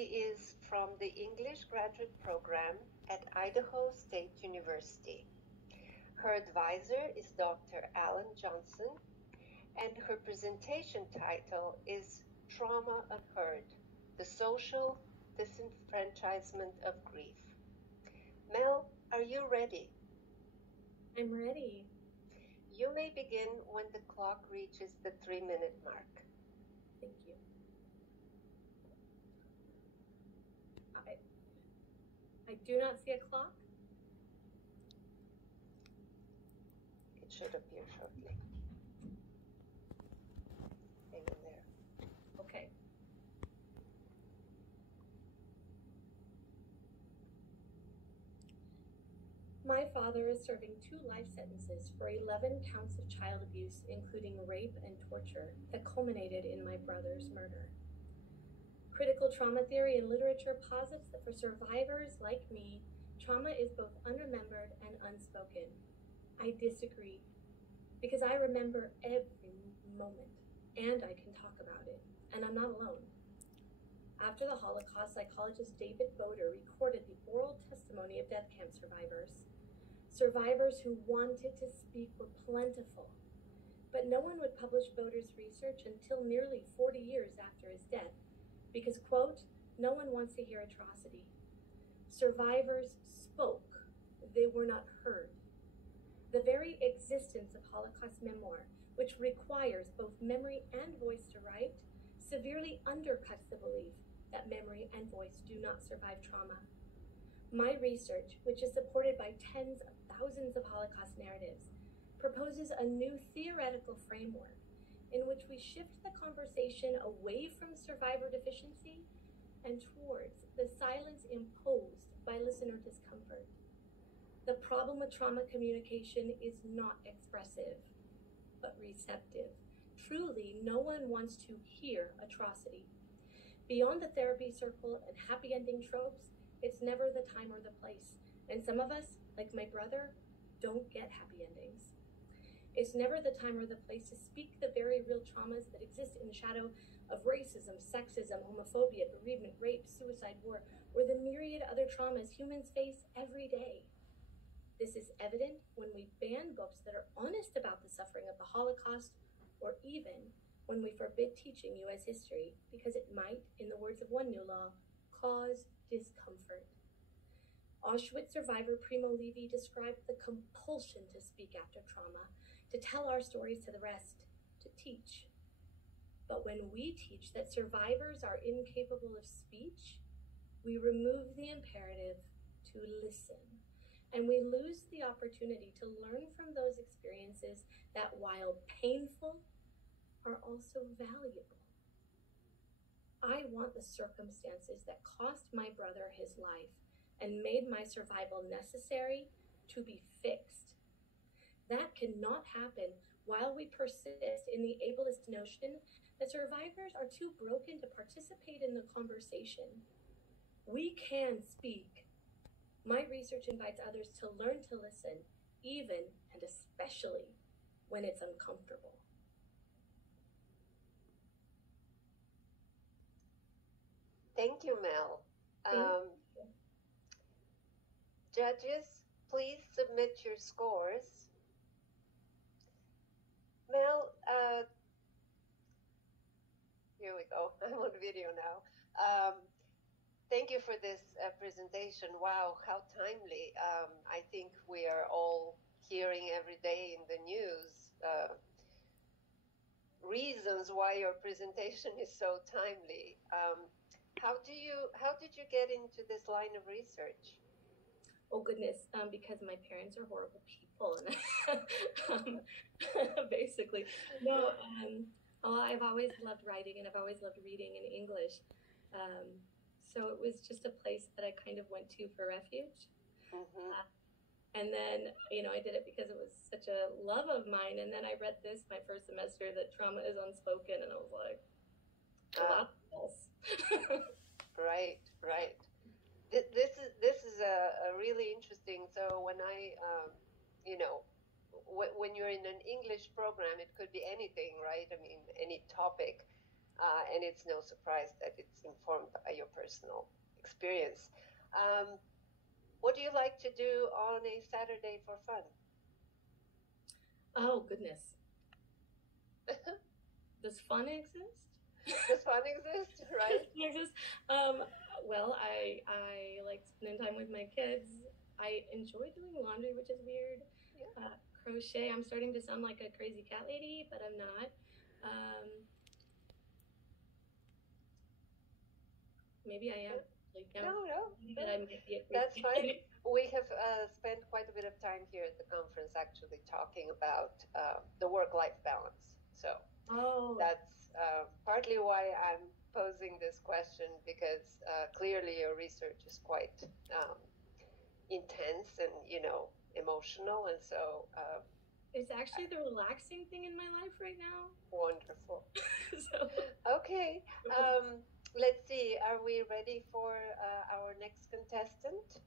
She is from the English graduate program at Idaho State University. Her advisor is Dr. Alan Johnson, and her presentation title is Trauma Unheard, the Social Disenfranchisement of Grief. Mel, are you ready? I'm ready. You may begin when the clock reaches the 3-minute mark. Thank you. I do not see a clock. It should appear shortly. Hang in there. Okay. My father is serving 2 life sentences for 11 counts of child abuse, including rape and torture, that culminated in my brother's murder. Critical trauma theory and literature posits that for survivors like me, trauma is both unremembered and unspoken. I disagree, because I remember every moment, and I can talk about it, and I'm not alone. After the Holocaust, psychologist David Boder recorded the oral testimony of death camp survivors. Survivors who wanted to speak were plentiful, but no one would publish Boder's research until nearly 40 years after his death, because, quote, no one wants to hear atrocity. Survivors spoke, they were not heard. The very existence of Holocaust memoir, which requires both memory and voice to write, severely undercuts the belief that memory and voice do not survive trauma. My research, which is supported by tens of thousands of Holocaust narratives, proposes a new theoretical framework in which we shift the conversation away from survivor deficiency and towards the silence imposed by listener discomfort. The problem with trauma communication is not expressive, but receptive. Truly, no one wants to hear atrocity. Beyond the therapy circle and happy ending tropes, it's never the time or the place. And some of us, like my brother, don't get happy endings. It's never the time or the place to speak the very real traumas that exist in the shadow of racism, sexism, homophobia, bereavement, rape, suicide, war, or the myriad other traumas humans face every day. This is evident when we ban books that are honest about the suffering of the Holocaust, or even when we forbid teaching U.S. history because it might, in the words of one new law, cause discomfort. Auschwitz survivor Primo Levi described the compulsion to speak after trauma, to tell our stories to the rest, to teach. But when we teach that survivors are incapable of speech, we remove the imperative to listen, and we lose the opportunity to learn from those experiences that, while painful, are also valuable. I want the circumstances that cost my brother his life and made my survival necessary to be fixed. That cannot happen while we persist in the ableist notion that survivors are too broken to participate in the conversation. We can speak. My research invites others to learn to listen, even and especially when it's uncomfortable. Thank you, Mel. Judges, please submit your scores. Mel, here we go. I'm on video now. Thank you for this presentation. Wow, how timely. I think we are all hearing every day in the news reasons why your presentation is so timely. How did you get into this line of research? Oh goodness, because my parents are horrible people, and basically, no. I've always loved writing, and I've always loved reading in English. So it was just a place that I kind of went to for refuge. Mm-hmm. And then, I did it because it was such a love of mine. And then I read this my first semester, that trauma is unspoken, and I was like, well, that's false. Right. This is a really interesting. So when I, when you're in an English program, it could be anything, right? I mean, any topic. And it's no surprise that it's informed by your personal experience. What do you like to do on a Saturday for fun? Oh, goodness. Does fun exist? Does fun exist, right? Fun exist? Well, I like spending time with my kids. I enjoy doing laundry, which is weird. Yeah. Crochet. I'm starting to sound like a crazy cat lady, but I'm not. Maybe I am. Like, No. That I might be a crazy That's cat fine. lady. We have spent quite a bit of time here at the conference actually talking about the work-life balance. So Oh, that's partly why I'm posing this question, because clearly your research is quite intense and, emotional. And so it's actually the relaxing thing in my life right now. wonderful. So, Okay. Let's see. Are we ready for our next contestant?